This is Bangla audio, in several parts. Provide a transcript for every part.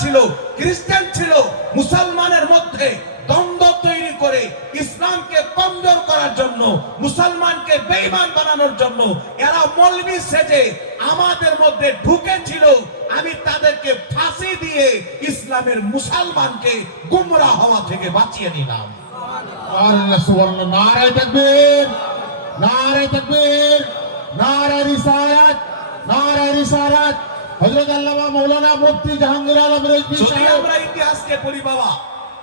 ছিল, খ্রিস্টান ছিল, মুসলমানের মধ্যে দ্বন্দ্ব তৈরি করে ইসলামকে কমজোর করার জন্য, মুসলমানকে বেঈমান বানানোর জন্য এরা মলবি সেজে আমাদের মধ্যে ঢুকেছিল। আমি তাদেরকে ফাঁসি দিয়ে ইসলামের মুসলমানকে গুমরা হওয়া থেকে বাঁচিয়ে নিলাম। নারায়ে তাকবীর নারায়ে তাকবীর, নারায়ে নারায়ে হযরত আল্লামা মাওলানা মুফতি জাহাঙ্গীর আলম রেজভী সাহেব। আমরা ইতিহাসকে পড়ি বাবা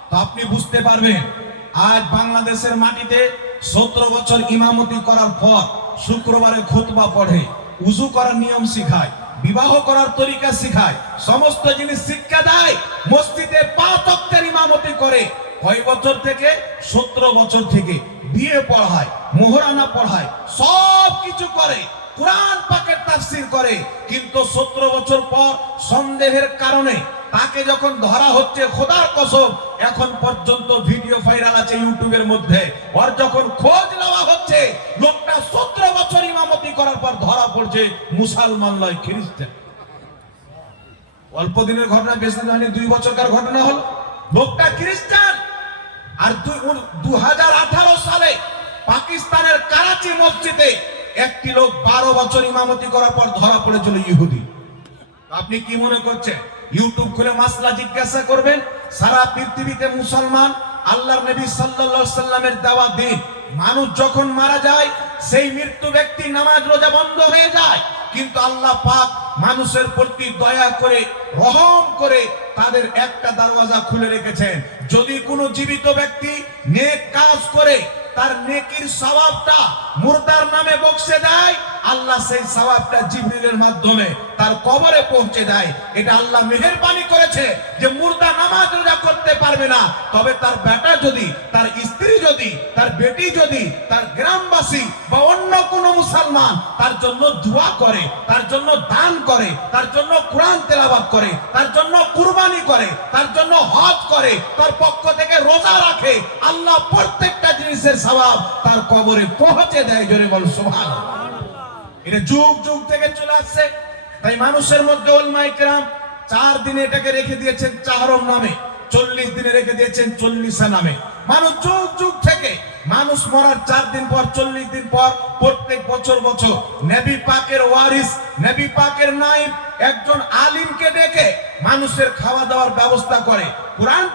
তো আপনি বুঝতে পারবেন। আজ বাংলাদেশের মাটিতে সতেরো বছর ইমামতি করার পর শুক্রবারে খুতবা পড়ে উজু করার নিয়ম শিখায় বিবাহ করার তরিকা শিখায় সমস্ত জিনিস শিক্ষা দেয় মসজিদে পাঁচ ইমামতি করে। কয় বছর থেকে? সতেরো বছর থেকে। বিয়ে পড়ায় মোহরানা পড়ায় সব কিছু করে। কোরআন পাকের তাফসীর করে, কিন্তু সতেরো বছর পর সন্দেহের কারণে তাকে যখন ধরা হচ্ছে, খোদার কসম, এখন পর্যন্ত ভিডিও ভাইরাল আছে ইউটিউবের মধ্যে। ওর যখন খোঁজ নেওয়া হচ্ছে, লোকটা সতেরো বছর ইমামতি করার পর ধরা পড়ছে মুসলমান লয় খ্রিস্টান। অল্প দিনের ঘটনা, বেশি হয়নি দুই বছরকার ঘটনা হলো। লোকটা খ্রিস্টান। আর দু হাজার আঠারো সালে পাকিস্তানের কারাচি মসজিদে একটি লোক বারো বছর ইমামতি করার পর ধরা পড়েছিল ইহুদি। আপনি কি মনে করছেন? ইউটিউব খুলে মাসলা জিজ্ঞাসা করবেন, সারা পৃথিবীতে মুসলমান, আল্লাহর নবী সাল্লাল্লাহু সাল্লামের দেওয়া দিন। মানুষ যখন মারা যায়, সেই মৃত্যু ব্যক্তি নামাজ রোজা বন্ধ হয়ে যায়। কিন্তু আল্লাহ পাক মানুষের প্রতি দয়া করে, রহম করে তাদের একটা দরওয়াজা খুলে রেখেছেন। যদি কোনো জীবিত ব্যক্তি নেক কাজ করে তার নেকির স্বভাবটা মুর্দার নামে বক্সে দেয় আল্লাহ সেই সওয়াবটা জিবরিলের মাধ্যমে তার কবরে পৌঁছে দেয়। এটা আল্লাহ মেহেরবানি করেছে যে মুর্দা নামাজ রোজা করতে পারবে না। তবে তার বেটা যদি, তার স্ত্রী যদি, তার বেটি যদি, তার গ্রামবাসী বা অন্য কোন মুসলমান তার জন্য দোয়া করে, তার জন্য দান করে, তার জন্য কোরআন তেলাবাদ করে, তার জন্য কুরবানি করে, তার জন্য হজ করে, তার পক্ষ থেকে রোজা রাখে, আল্লাহ প্রত্যেকটা জিনিসের সওয়াব তার কবরে পৌঁছে দেয় জোরে বল সুবহানাল্লাহ। এটা যুগ যুগ থেকে চলে আসছে। তাই মানুষের মধ্যে ওলমাইকরাম চার দিনে এটাকে রেখে দিয়েছেন চাহরম নামে, চল্লিশ দিনে রেখে দিয়েছেন চল্লিশা নামে। মানুষ যুগ যুগ থেকে মানুষ মরার চার দিন পর, চল্লিশ দিন পর, প্রত্যেক বছর বছর। নেবি পাকের ওয়ারিস, নেবি পাকের নাইব একজন আলিমকে ডেকে মানুষের খাওয়া দাওয়ার ব্যবস্থা করে, কোরআন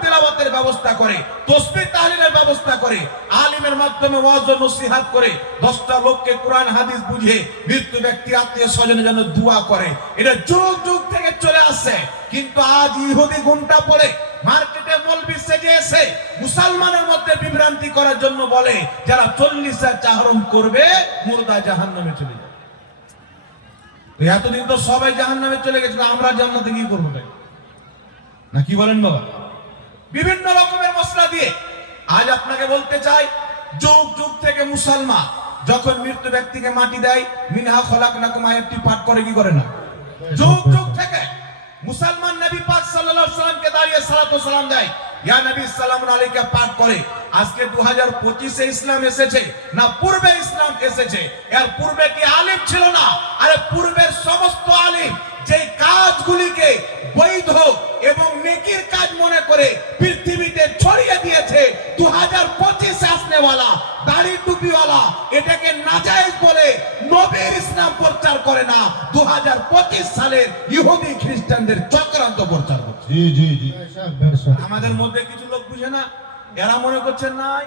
ব্যবস্থা করে, তসবিহ তাহলিলের ব্যবস্থা করে, আলিমের মাধ্যমে ওয়াজ ও নসিহত করে দশটা লোককে কোরআন, হাদিস বুঝিয়ে মৃত্যু ব্যক্তি, আত্মীয় স্বজনের জন্য দোয়া করে। এটা যুগ যুগ থেকে চলে আসছে। কিন্তু আজ ইহুদি ঘুমটা পড়ে মার্কেটে মলবি সেজে এসে মুসলমানের মধ্যে বিভ্রান্তি করার জন্য বলে, যারা চল্লিশ চাহরম করবে, মুর্দা জাহান নামে চলে যাবে। এতদিন তো সবাই জাহান নামে চলে গেছিল, আমরা জান্নাতে কি করব? না কি বলেন বাবা? বিভিন্ন রকমের মশলা দিয়ে, আজ আপনাকে বলতে চাই, যুগ যুগ থেকে মুসলমান, যখন মৃত্যু ব্যক্তিকে মাটি দেয়, মিনহা খলাক না কুমায়টি পাঠ করে কি করে না? যুগ যুগ থেকে মুসলমান নবী পাক সাল্লাল্লাহু আলাইহি সাল্লামকে দাঁড়িয়ে সালাতু সালাম দেয়। ইয়া নবী সালামুন আলাইকা পাঠ করে, আজকে 2025 এ ইসলাম এসেছে, না পূর্বে ইসলাম এসেছে? এর পূর্বে কি আলিম ছিল না? আরে পূর্বের সমস্ত আলিম যেই কাজগুলিকে বৈধ এবং নেকির কাজ মনে করে পৃথিবীতে ছড়িয়ে দিয়েছে দু হাজার পঁচিশে আসনেওয়ালা, দাড়ি টুপিওয়ালা, এটাকে নাজায়েজ বলে ইসলাম প্রচার করে না। দু হাজার পঁচিশ সালের ইহুদি খ্রিস্টানদের চক্রান্ত প্রচার করছে। আমাদের মধ্যে কিছু লোক বুঝে না এরা মনে করছে নাই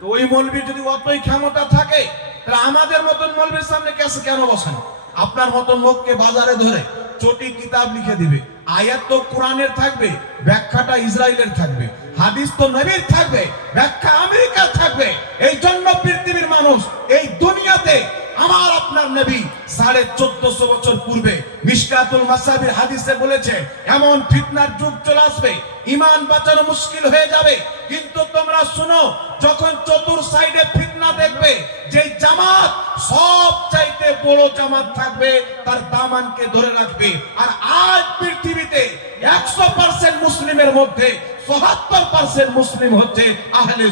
তো ওই মলবির যদি অতই ক্ষমতা থাকে তাহলে আমাদের মতন মলবির সামনে কেসে কেন বসেন আপনার মতন লোককে বাজারে ধরে চটি কিতাব লিখে দিবে আয়াত তো কোরআনের থাকবে ব্যাখ্যাটা ইসরায়েলের থাকবে হাদিস তো নবীর থাকবে ব্যাখ্যা আমেরিকার থাকবে। এই জন্য পৃথিবীর মানুষ এই দুনিয়াতে আমার আপনার নবী সাড়ে চোদ্দশো বছর পূর্বে মিশকাতুল মাসাবির হাদিসে বলেছে, এমন ফিতনার যুগ চলে আসবে, ইমান বাঁচানো মুশকিল হয়ে যাবে। কিন্তু তোমরা শুনো, যখন চতুর সাইডে ফিতনা দেখবে যে জামাত সব চাইতে বড় জামাত থাকবে, তার দামানকে ধরে রাখবে। আর আজ পৃথিবীতে একশো পার্সেন্ট মুসলিমের মধ্যে চুয়াত্তর পার্সেন্ট মুসলিম হচ্ছে আহলে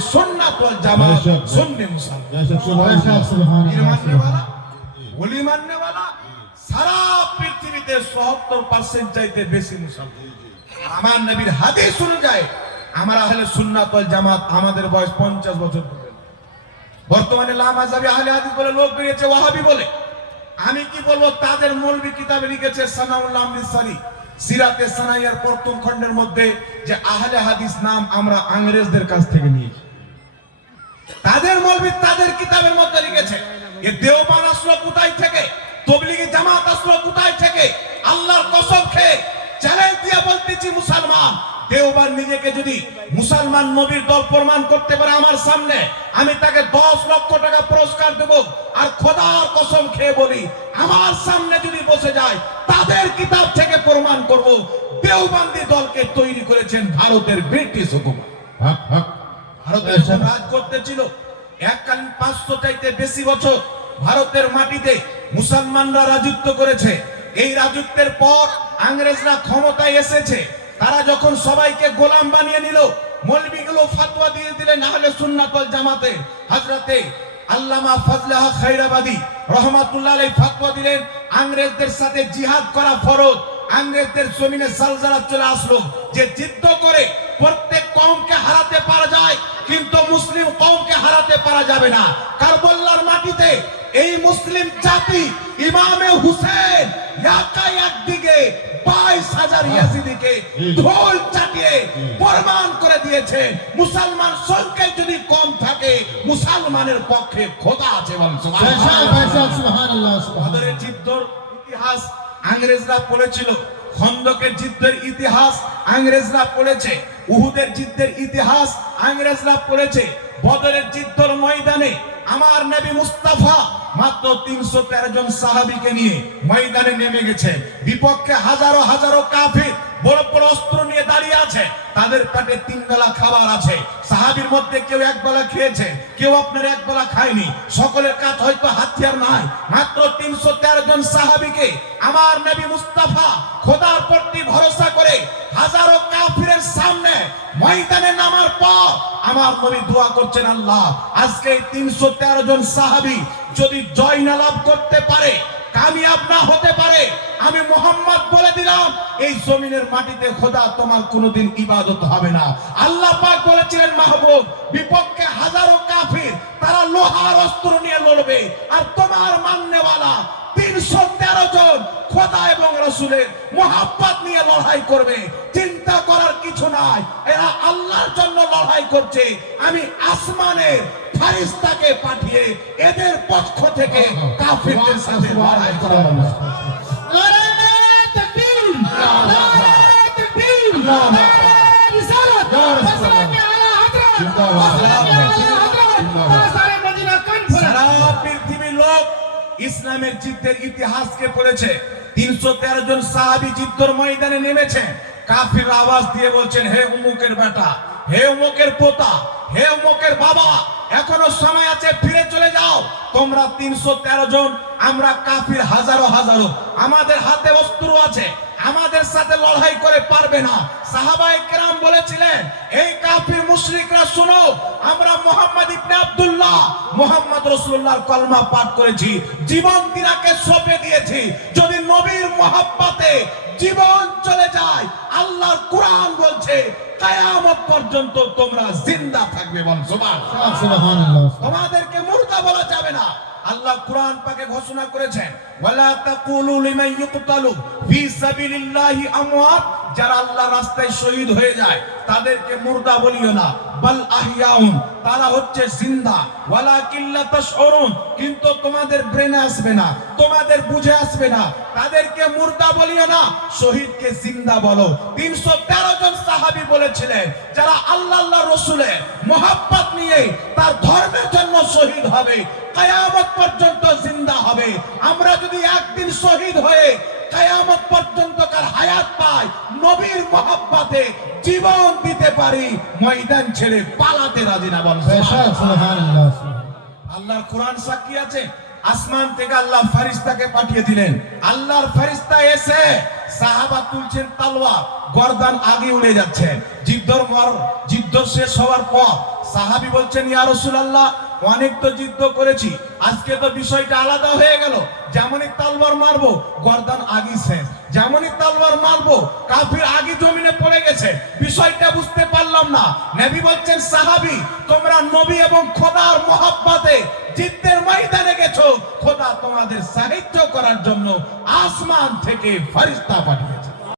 জামাত মুসলমান। বলি মাননে সারা পৃথিবীতে চুয়াত্তর পার্সেন্ট চাইতে বেশি মুসলমান। আমার নবীর হাদিস যায় আমার আহলে সুন্নাত জামাত আমাদের বয়স পঞ্চাশ বছর বর্তমানে লামাজাবি আহলে হাদিস বলে লোক বেরিয়েছে ওয়াহাবি বলে। আমি কি বলব তাদের মৌলবি কিতাবে লিখেছে সানাউল্লাহ আমৃতসারী সিরাতে সানাইয়ার প্রথম খণ্ডের মধ্যে যে আহলে হাদিস নাম আমরা ইংরেজদের কাছ থেকে নিয়েছি। তাদের মৌলবী তাদের কিতাবের মধ্যে লিখেছে এ দেওবান আসলো কোথায় থেকে? তবলিগি জামাত আসলো কোথায় থেকে? আল্লাহর কসম খেয়ে চ্যালেঞ্জ দিয়ে বলতেছি, মুসলমান, দেওবান নিজেকে যদি মুসলমান নবীর দল প্রমাণ করতে পারে আমার সামনে, আমি তাকে দশ লক্ষ টাকা পুরস্কার দেব। আর খোদার কসম খেয়ে বলি, আমার সামনে যদি বসে যায় তাদের কিতাব থেকে প্রমাণ করব দেওবান্দি দলকে তৈরি করেছেন ভারতের ব্রিটিশ হুকুমত। হক হক। ভারতের রাজ করতেছিল এককালীন পাঁচশো চাইতে বেশি বছর ভারতের মাটিতে মুসলমানরা রাজত্ব করেছে। এই রাজত্বের পর আংরেজরা ক্ষমতায় এসেছে। তারা যখন সবাইকে গোলাম বানিয়ে নিল মৌলবীগুলো ফাতোয়া দিয়ে দিলেন আহলে সুন্নাতল জামাতে। হাজরাতে আল্লামা ফজলাহ খাইরাবাদী রহমাতুল্লাহ আলাইহি ফাতোয়া দিলেন ইংরেজদের সাথে জিহাদ করা ফরজ। আংরেজদের জমিনে সালজারা চলে আসলো, যে যুদ্ধ করে প্রত্যেক কমকে হারাতে পারা যায়, কিন্তু মুসলিম কমকে হারাতে পারা যাবে না। কারবল্লার মাটিতে এই মুসলিম জাতি ইমামে হুসেন একদিকে বাইশ হাজার ইয়াজিদিকে ঢোল চাটিয়ে প্রমাণ করে দিয়েছে মুসলমান সংখ্যায় যদি কম থাকে মুসলমানের পক্ষে খোদা আছে বলেন ইতিহাস ইংরেজরা পড়েছিল খন্দকের যুদ্ধের ইতিহাস ইংরেজরা পড়েছে উহুদের যুদ্ধের ইতিহাস ইংরেজরা পড়েছে বদরের যুদ্ধর ময়দানে আমার নবী মুস্তাফা মাত্র তিনশো তেরো জন সাহাবিকে নিয়ে ময়দানে নেমে গেছে। বিপক্ষে হাজারো হাজারো কাফির বড় বড় অস্ত্র নিয়ে দাঁড়িয়ে আছে। তাদের পেটে তিন বেলা খাবার আছে। সাহাবির মধ্যে কেউ এক বেলা খেয়েছে, কেউ আপনার এক বেলা খায়নি। সকলের কাজ হয়তো হাতিয়ার নাই মাত্র তিনশো তেরো জন সাহাবিকে আমার নবী মুস্তাফা খোদার প্রতি ভরসা করে হাজারো কাফিরের সামনে ময়দানে নামার পর আমার নবী দোয়া করছেন, আল্লাহ, আজকে তিনশো তেরো জন সাহাবি যদি জয় না লাভ করতে পারে, কামিয়াব না হতে পারে, আমি মোহাম্মদ বলে দিলাম, এই জমিনের মাটিতে খোদা তোমার কোনোদিন ইবাদত হবে না। আল্লাহ পাক বলেছিলেন, মাহবুব, বিপক্ষে হাজারো কাফির, তারা লোহার অস্ত্র নিয়ে লড়বে, আর তোমার মান্যওয়ালা তিনশো তেরো জন খোদা এবং রসুলের মোহাব্বত নিয়ে লড়াই করবে। চিন্তা করার কিছু নাই। এরা আল্লাহর জন্য লড়াই করছে। আমি আসমানের ফারিস্তাকে পাঠিয়ে এদের পক্ষ থেকে কাফিরদের সাথে লড়াই করাবো। নারায়ে ইসলামের যুদ্ধের ইতিহাসকে পড়েছে। তিনশো তেরো জন সাহাবি যুদ্ধর ময়দানে নেমেছে। কাফির আওয়াজ দিয়ে বলছেন, হে উমুকের বেটা, হে উমুকের পোতা, হে উমুকের বাবা, এখনও সময় আছে, ফিরে চলে যাও। তোমরা তিনশো তেরো জন, আমরা কাফির হাজারো হাজারো। আমাদের হাতে অস্ত্র আছে আমাদের সাথে লড়াই করে পারবে না সাহাবাই কেরাম বলেছিলেন এই কাফির মুশরিকরা শুনো আমরা মোহাম্মদ ইবনে আব্দুল্লাহ মোহাম্মদ রাসূলুল্লাহর কলমা পাঠ করেছি জীবন দিনাকে সঁপে দিয়েছি যদি নবীর মহাব্বতে জীবন চলে যায় আল্লাহর কোরআন বলছে কিয়ামত পর্যন্ত তোমরা জিন্দা থাকবে বল সুবহান সুবহানাল্লাহ তোমাদেরকে মুর্দা বলা যাবে না আল্লাহ কোরআন পাকে ঘোষণা করেছেন, ওয়ালা তাকুলু লিমান ইউকতালু ফি সাবিলিল্লাহি আমওয়াত যারা আল্লাহর রাস্তায় শহীদ হয়ে যায়, তাদেরকে মুর্দা বলিও না। বাল আহইয়াউন তারা হচ্ছে জিন্দা। ওয়ালাকিন লা তাশউরুন, কিন্তু তোমাদের ব্রেনে আসবে না, তোমাদের বুঝে আসবে না। তাদেরকে মুর্দা বলিও না, শহীদকে জিন্দা বলো। 313 জন সাহাবী বলেছিলেন, যারা আল্লাহ আল্লাহ রসুলের মোহাব্বত নিয়ে তার ধর্মের জন্য শহীদ হবে, কায়ামত পর্যন্ত জিন্দা হবে। আমরা যদি একদিন শহীদ হয়ে কায়ামত পর্যন্ত কার হায়াত পাই নবীর মোহাব্বতে জীবন দিতে পারি ময়দান ছেড়ে পালাতে রাজি না বল আল্লাহর কোরআন সাক্ষী আছে? আসমান থেকে আল্লাহ ফারিস্তাকে পাঠিয়ে দিলেন। আল্লাহর ফারিস্তা এসে সাহাবা তুলছেন তালোয়ার গর্দান আগে উড়ে যাচ্ছে যুদ্ধর মর যুদ্ধ শেষ হওয়ার পর সাহাবি বলছেন ইয়া রাসূলুল্লাহ অনেক তো যুদ্ধ করেছি আজকে তো বিষয়টা আলাদা হয়ে গেল। তালবার মারবো, গর্দান আগি শেষ। যেমনই তালবার মারবো, কাফির আগি জমিনে পড়ে গেছে। বিষয়টা বুঝতে পারলাম না। নবী বলছেন, সাহাবি, তোমরা নবী এবং খোদার মহাব্বাতে জিদ্দের ময়দানে গেছো। খোদা তোমাদের সাহিত্য করার জন্য আসমান থেকে ফারিস্তা পাঠিয়েছে।